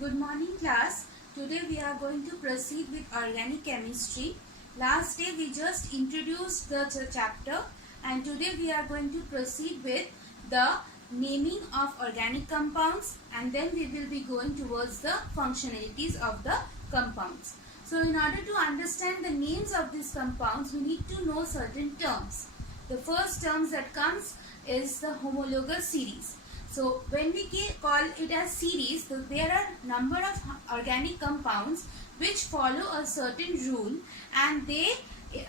Good morning class. Today we are going to proceed with organic chemistry. Last day we just introduced the chapter and today we are going to proceed with the naming of organic compounds and then we will be going towards the functionalities of the compounds. So in order to understand the names of these compounds we need to know certain terms. The first terms that comes is the homologous series. So when we call it as series, so there are number of organic compounds which follow a certain rule and they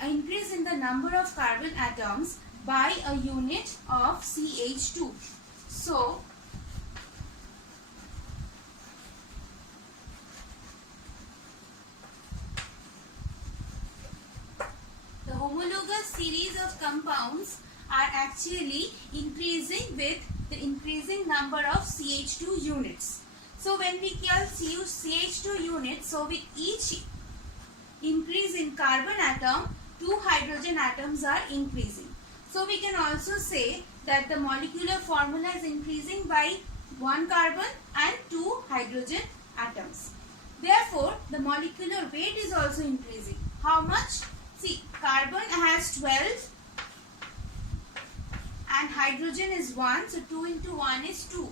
increase in the number of carbon atoms by a unit of CH2. So the homologous series of compounds are actually increasing with the increasing number of CH2 units. So when we call CH2 units, so with each increase in carbon atom, 2 hydrogen atoms are increasing. So we can also say that the molecular formula is increasing by 1 carbon and 2 hydrogen atoms. Therefore, the molecular weight is also increasing. How much? See, carbon has 12 and hydrogen is 1, so 2 into 1 is 2.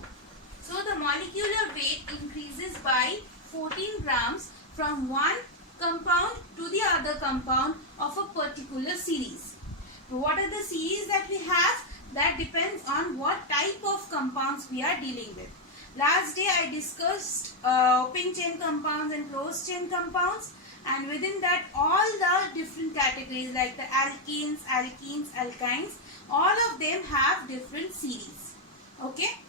So the molecular weight increases by 14 grams from one compound to the other compound of a particular series. What are the series that we have? That depends on what type of compounds we are dealing with. Last day I discussed open chain compounds and closed chain compounds, and within that all the different categories like the alkenes, alkynes, all of them have different series. Okay.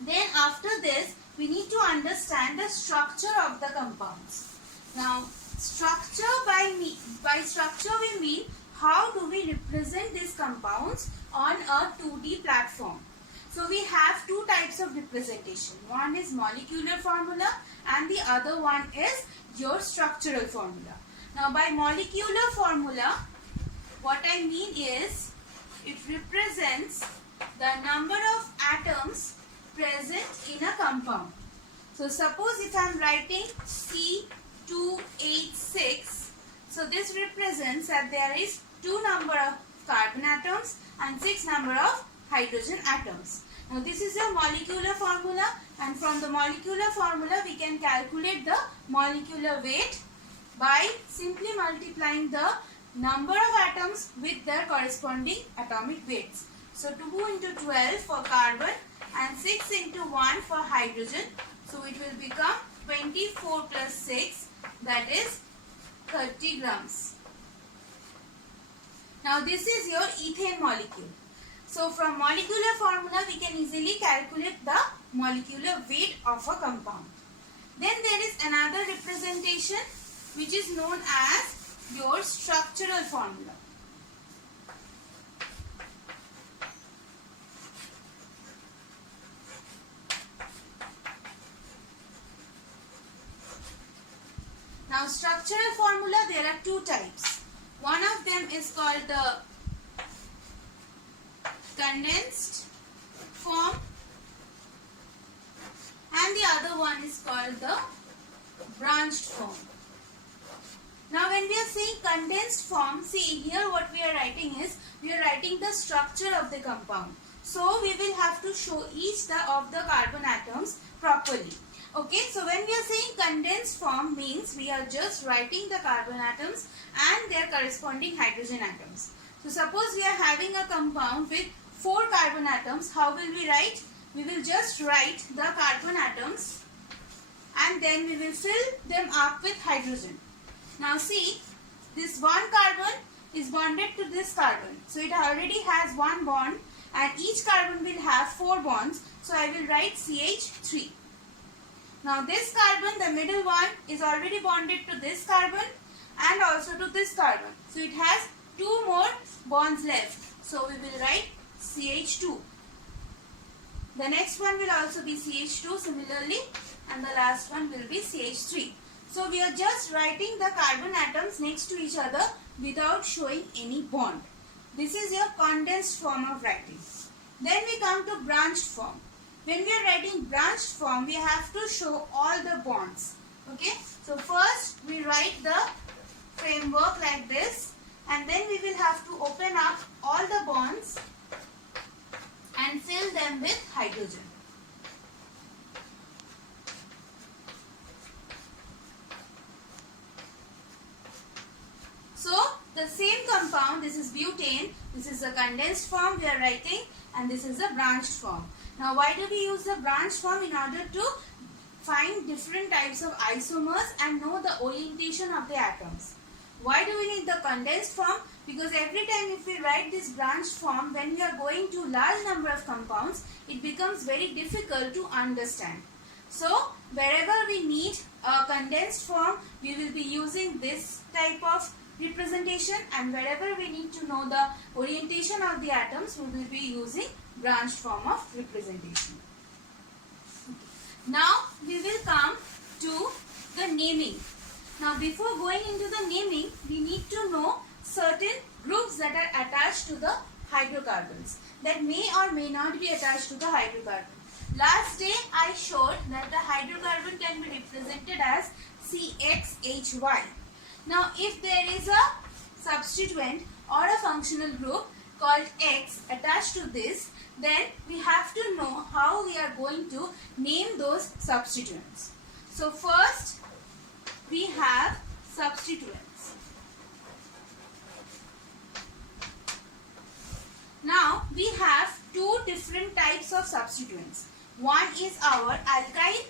Then after this we need to understand the structure of the compounds. Now structure by structure we mean how do we represent these compounds on a 2D platform. So we have two types of representation. One is molecular formula and the other one is your structural formula. Now by molecular formula, what I mean is it represents the number of atoms present in a compound. So suppose if I am writing C2H6, so this represents that there is 2 number of carbon atoms and 6 number of hydrogen atoms. Now this is your molecular formula, and from the molecular formula we can calculate the molecular weight by simply multiplying the number of atoms with their corresponding atomic weights. So 2 into 12 for carbon and 6 into 1 for hydrogen. So it will become 24 plus 6, that is 30 grams. Now this is your ethane molecule. So from molecular formula we can easily calculate the molecular weight of a compound. Then there is another representation which is known as your structural formula. Now structural formula, there are two types. One of them is called the condensed form and the other one is called the branched form. Now when we are saying condensed form, see here what we are writing is, we are writing the structure of the compound. So we will have to show each of the carbon atoms properly. Okay, so when we are saying condensed form means we are just writing the carbon atoms and their corresponding hydrogen atoms. So suppose we are having a compound with 4 carbon atoms, how will we write? We will just write the carbon atoms and then we will fill them up with hydrogen. Now see, this one carbon is bonded to this carbon. So it already has one bond and each carbon will have 4 bonds. So I will write CH3. Now this carbon, the middle one, is already bonded to this carbon and also to this carbon. So it has 2 more bonds left. So we will write CH2. The next one will also be CH2 similarly, and the last one will be CH3. So we are just writing the carbon atoms next to each other without showing any bond. This is your condensed form of writing. Then we come to branched form. when we are writing branched form, we have to show all the bonds. Okay, so first we write the framework like this, and then we will have to open up all the bonds and fill them with hydrogen. So the same compound, this is butane, this is the condensed form we are writing, and this is the branched form. Now why do we use the branched form? In order to find different types of isomers and know the orientation of the atoms. Why do we need the condensed form? Because every time if we write this branched form, when we are going to large number of compounds, it becomes very difficult to understand. So wherever we need a condensed form, we will be using this type of representation, and wherever we need to know the orientation of the atoms, we will be using branched form of representation. Now we will come to the naming. Now before going into the naming, we need to know certain groups that are attached to the hydrocarbons that may or may not be attached to the hydrocarbon. Last day I showed that the hydrocarbon can be represented as CXHY. Now if there is a substituent or a functional group called X attached to this, then we have to know how we are going to name those substituents. So first we have substituents. Now we have two different types of substituents. One is our alkyl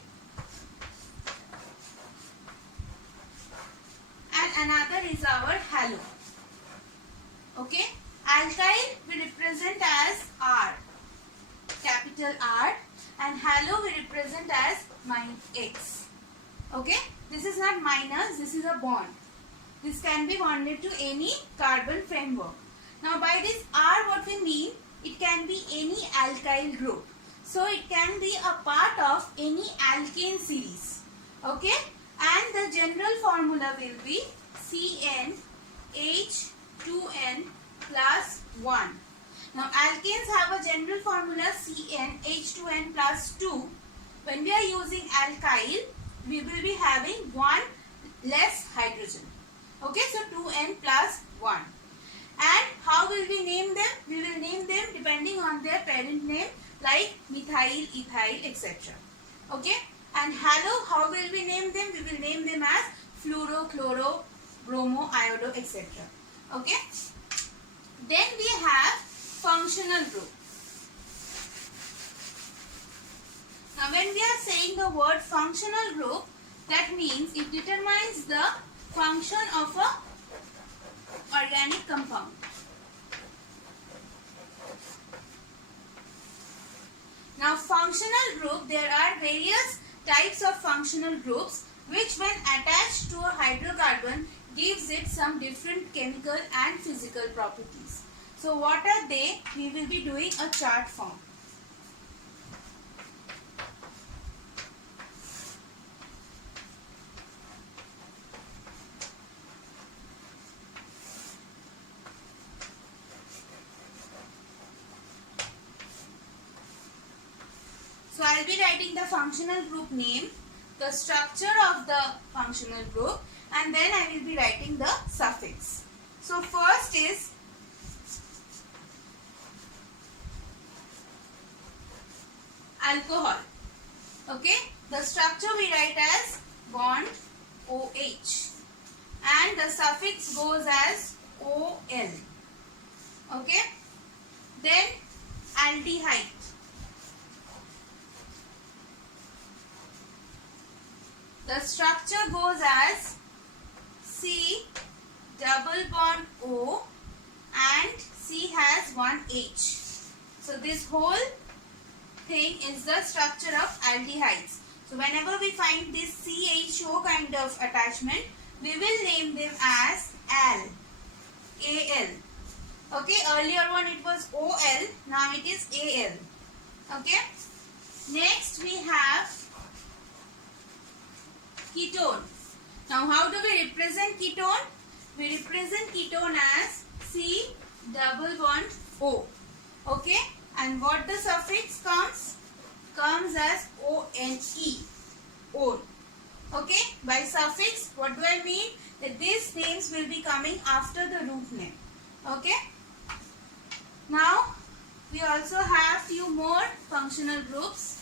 and another is our halo. Okay, alkyl we represent as R, capital R, and halo we represent as X. Okay, this is not minus, this is a bond. This can be bonded to any carbon framework. Now by this R, what we mean, it can be any alkyl group. So it can be a part of any alkane series. Okay, and the general formula will be CnH2n plus 1. Now alkanes have a general formula CnH2n plus 2. When we are using alkyl, we will be having 1 less hydrogen. Okay, so 2n plus 1. And how will we name them? We will name them depending on their parent name, like methyl, ethyl, etc. Okay, and halo, how will we name them? We will name them as fluoro, chloro, bromo, iodo, etc. Okay, then we have functional group. Now when we are saying the word functional group, that means it determines the function of a organic compound. Now functional group, there are various types of functional groups which when attached to a hydrocarbon gives it some different chemical and physical properties. So what are they? We will be doing a chart form. So I will be writing the functional group name, the structure of the functional group, and then I will be writing the suffix. So first is alcohol. Okay, the structure we write as bond OH and the suffix goes as OL. Okay, then aldehyde. The structure goes as C double bond O and C has one H. So this whole thing is the structure of aldehydes. So whenever we find this CHO kind of attachment, we will name them as AL. Okay, earlier one it was OL, now it is AL. Okay, next we have ketone. Now how do we represent ketone? We represent ketone as C double bond O. Okay, and what the suffix comes? comes as ONE, one. Okay, by suffix, what do I mean? That these names will be coming after the root name. Okay. Now, we also have few more functional groups.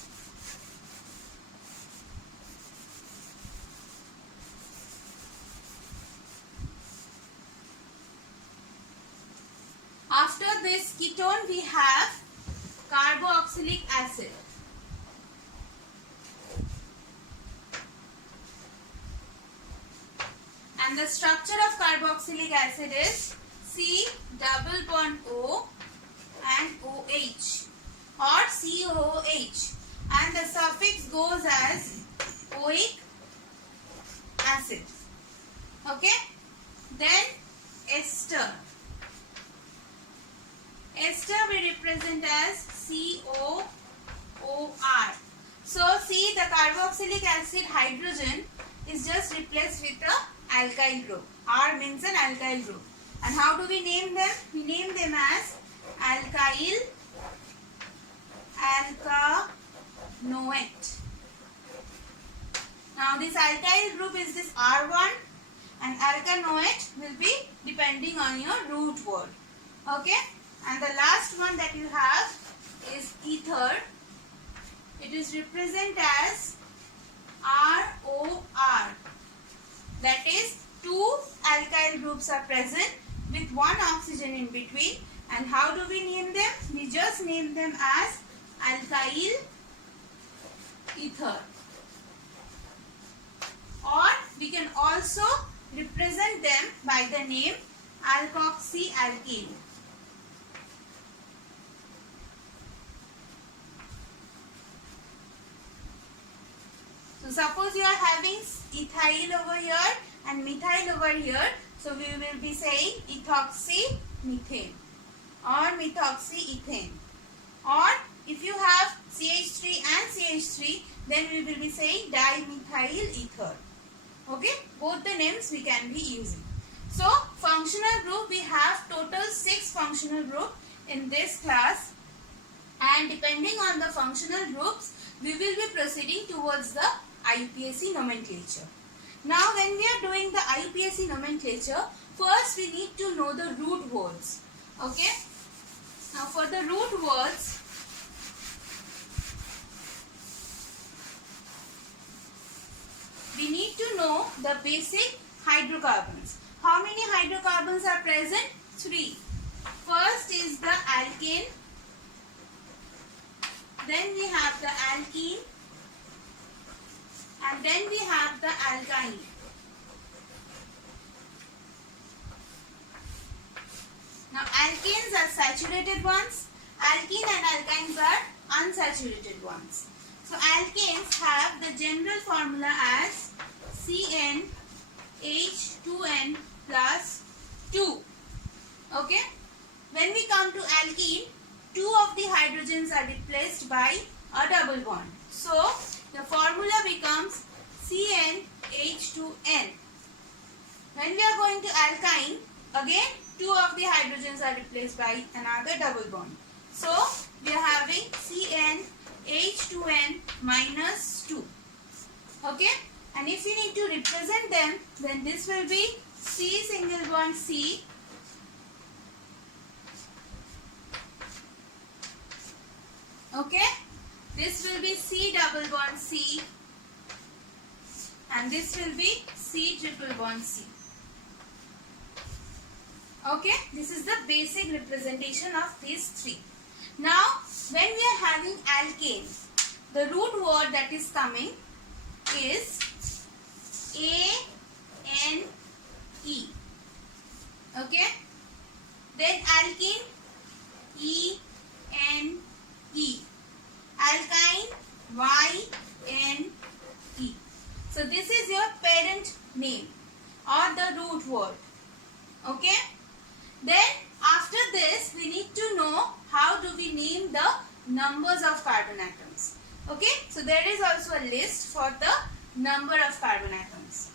After this ketone, we have carboxylic acid. And the structure of carboxylic acid is C double bond O and OH or COOH, and the suffix goes as oic acid. Okay. Then ester. Ester we represent as COOR. So see, the carboxylic acid hydrogen is just replaced with the alkyl group. R means an alkyl group. And how do we name them? We name them as alkyl alkanoate. Now this alkyl group is this R1, and alkanoate will be depending on your root word. Okay. And the last one that you have is ether. It is represented as ROR. That is, two alkyl groups are present with one oxygen in between. And how do we name them? We just name them as alkyl ether. Or we can also represent them by the name alkoxyalkene. So suppose you are having ethyl over here and methyl over here. So we will be saying ethoxymethane or methoxyethane. Or if you have CH3 and CH3, then we will be saying dimethyl ether. Okay, both the names we can be using. So functional group, we have total 6 functional group in this class, and depending on the functional groups, we will be proceeding towards the IUPAC nomenclature. Now when we are doing the IUPAC nomenclature, first we need to know the root words. Okay. Now for the root words, we need to know the basic hydrocarbons. How many hydrocarbons are present? 3. First is the alkane, then we have the alkene, and then we have the alkyne. Now alkanes are saturated ones, alkene and alkynes are unsaturated ones. So alkanes have the general formula as CnH2n plus 2. Okay. When we come to alkene, 2 of the hydrogens are replaced by a double bond. So the formula becomes CnH2n. When we are going to alkyne, again 2 of the hydrogens are replaced by another double bond. So we are having CnH2n minus 2. Okay. And if you need to represent them, then this will be C single bond C. Okay. This will be C double bond C. And this will be C triple bond C. Okay. This is the basic representation of these 3. Now, when we are having alkane, the root word that is coming is A-N-E. Okay. Then alkene, E-N-E. Alkyne, Y-N-E. So this is your parent name or the root word. Okay. Then after this, we need to know how do we name the numbers of carbon atoms. Okay. So there is also a list for the number of carbon atoms.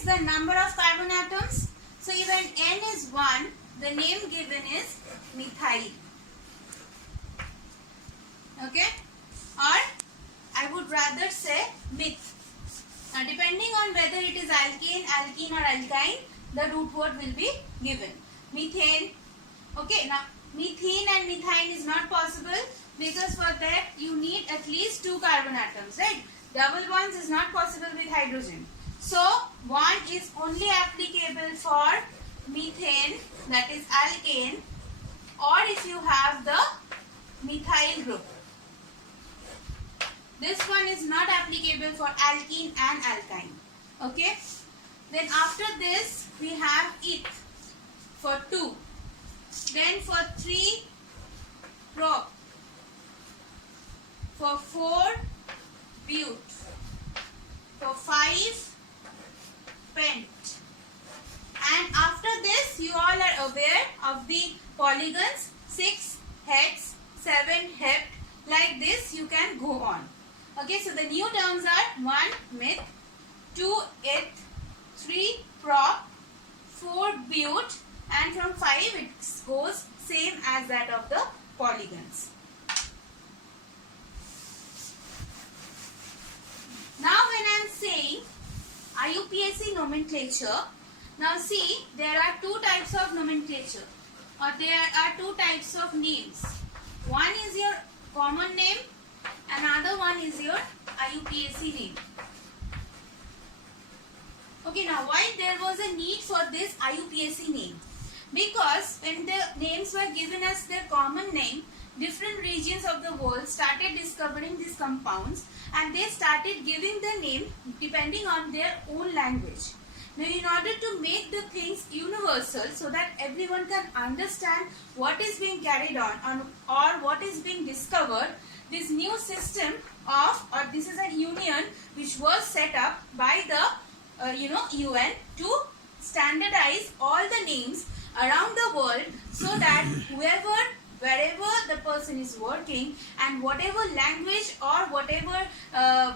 is the number of carbon atoms. So when N is 1, the name given is methyl. Okay, or I would rather say meth. Now depending on whether it is alkane, alkene or alkyne, the root word will be given. Methane. Okay, now methane and methine is not possible because for that you need at least 2 carbon atoms, right? Double bonds is not possible with hydrogen. So 1 is only applicable for methane, that is alkane, or if you have the methyl group. This one is not applicable for alkene and alkyne. Okay. Then after this we have eth for 2. Then for 3 prop. For 4 but. For 5 pent. And after this you all are aware of the polygons 6 hex, 7 hept. Like this you can go on. Okay, so the new terms are 1 meth, 2 eth, 3 prop, 4 but, and from 5 it goes same as that of the polygons. Now when I am saying IUPAC nomenclature, now see there are 2 types of nomenclature, or there are 2 types of names. One is your common name, another one is your IUPAC name. Okay, now why there was a need for this IUPAC name? Because when the names were given as their common name, different regions of the world started discovering these compounds and they started giving the name depending on their own language. Now in order to make the things universal so that everyone can understand what is being carried on or what is being discovered, this new system of, or this is a union which was set up by the UN to standardize all the names around the world so that wherever the person is working and whatever language or whatever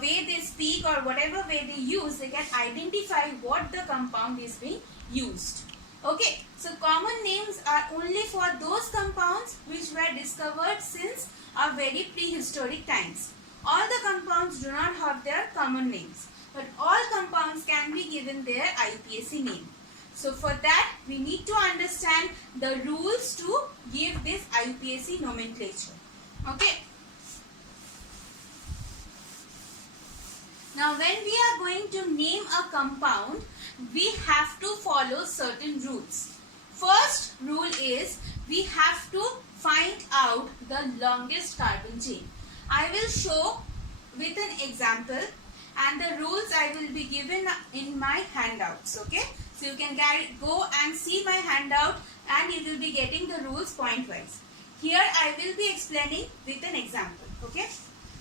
way they speak or whatever way they use, they can identify what the compound is being used. Okay, so common names are only for those compounds which were discovered since a very prehistoric times. All the compounds do not have their common names, but all compounds can be given their IUPAC name. So for that we need to understand the rules to give this IUPAC nomenclature. Okay. Now when we are going to name a compound, we have to follow certain rules. First rule is we have to find out the longest carbon chain. I will show with an example and the rules I will be given in my handouts. Okay. So you can go and see my handout and you will be getting the rules point wise. Here I will be explaining with an example. Okay.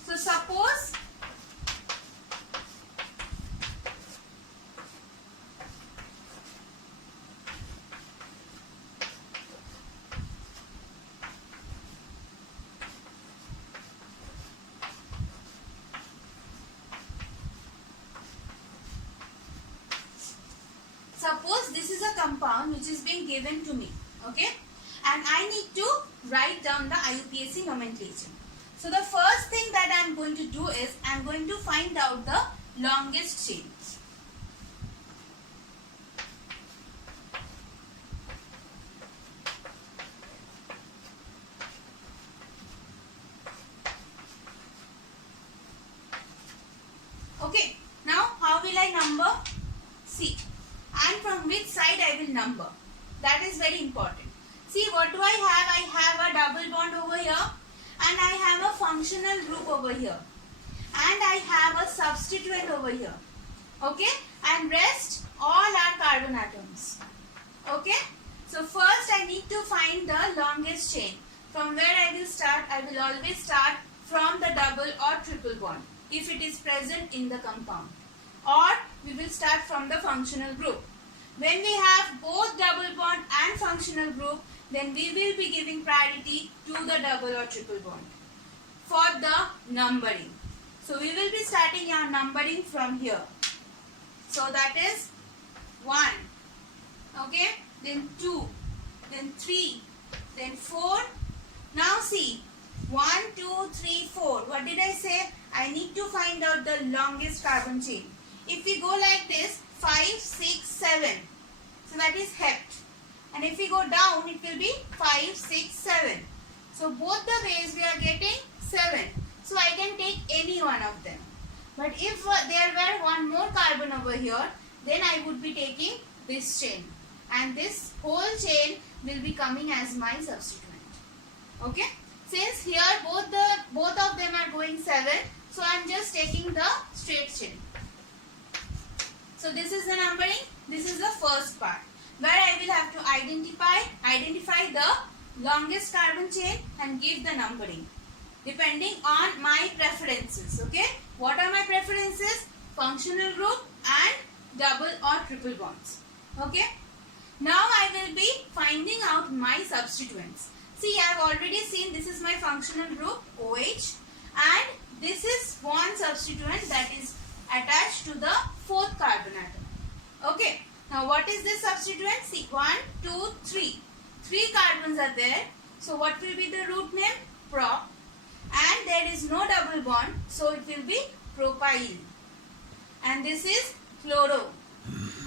So suppose this is a compound which is being given to me, okay, and I need to write down the IUPAC nomenclature. So the first thing that I am going to do is I am going to find out the longest chain. Okay, now how will I number? See. And from which side I will number. That is very important. See, what do I have? I have a double bond over here and I have a functional group over here and I have a substituent over here. Okay, and rest all are carbon atoms. Okay, so first I need to find the longest chain. From where I will start? I will always start from the double or triple bond if it is present in the compound, or we will start from the functional group. When we have both double bond and functional group, then we will be giving priority to the double or triple bond for the numbering. So we will be starting our numbering from here. So that is 1, okay, then 2, then 3, then 4. Now see, 1, 2, 3, 4. What did I say? I need to find out the longest carbon chain. If we go like this, 5, 6, 7. So that is hept. And if we go down, it will be 5, 6, 7. So both the ways we are getting 7. So I can take any one of them. But if there were one more carbon over here, then I would be taking this chain. And this whole chain will be coming as my substituent. Okay? Since here both of them are going 7, so I am just taking the straight chain. So this is the numbering. This is the first part, where I will have to identify the longest carbon chain and give the numbering depending on my preferences. Okay, what are my preferences? Functional group and double or triple bonds. Okay, now I will be finding out my substituents. See, I have already seen this is my functional group OH, and this is one substituent that is attached to the fourth carbon atom. Okay, now what is this substituent? See, 1, 2, 3. 3 carbons are there. So what will be the root name? Prop. And there is no double bond, so it will be propyl. And this is chloro.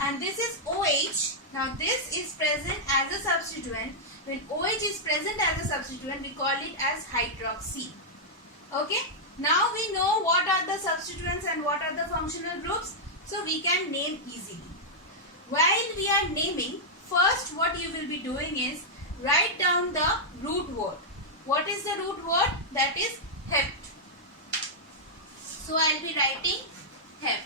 And this is OH. Now this is present as a substituent. When OH is present as a substituent, we call it as hydroxy. Okay. Now we know what are the substituents and what are the functional groups. So we can name easily. While we are naming, first what you will be doing is write down the root word. What is the root word? That is hept. So I will be writing hept.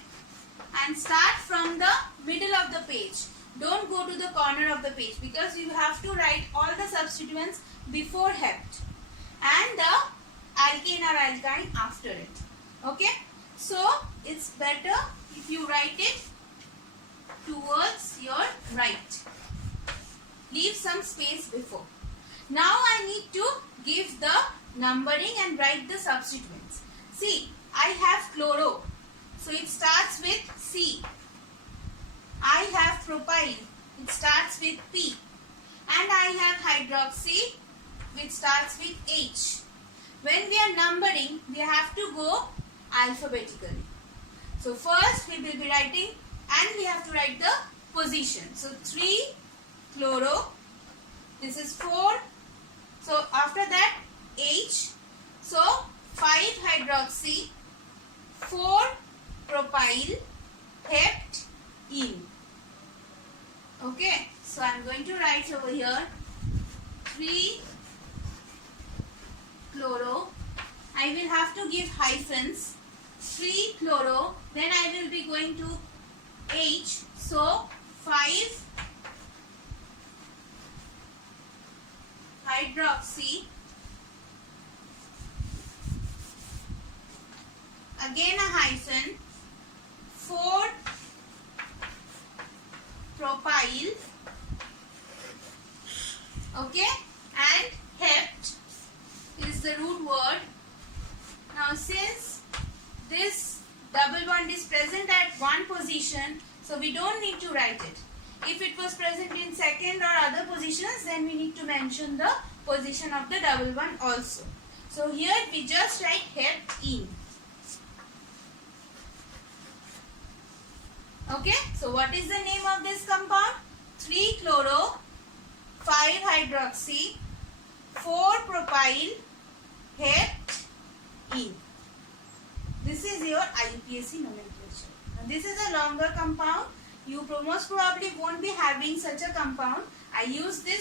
And start from the middle of the page. Don't go to the corner of the page, because you have to write all the substituents before hept and the alkane or alkyne after it. Okay. So it's better if you write it towards your right. Leave some space before. Now I need to give the numbering and write the substituents. See, I have chloro. So it starts with C. I have propyl. It starts with P. And I have hydroxy, which starts with H. When we are numbering, we have to go alphabetically. So first we will be writing, and we have to write the position. So 3 chloro. This is 4. So after that H. So 5 hydroxy, 4 propyl, hept, in. Okay, so I am going to write over here 3 chloro. I will have to give hyphens. 3 chloro, then I will be going to H. So 5 hydroxy, again a hyphen, 4 propyl, okay, and hept is the root word. Now since this double bond is present at one position, so we don't need to write it. If it was present in second or other positions, then we need to mention the position of the double bond also. So here we just write hept in. Okay, so what is the name of this compound? 3 chloro, 5 hydroxy, 4 propyl, hept, in. This is your IUPAC nomenclature. Now this is a longer compound. You most probably won't be having such a compound. I use this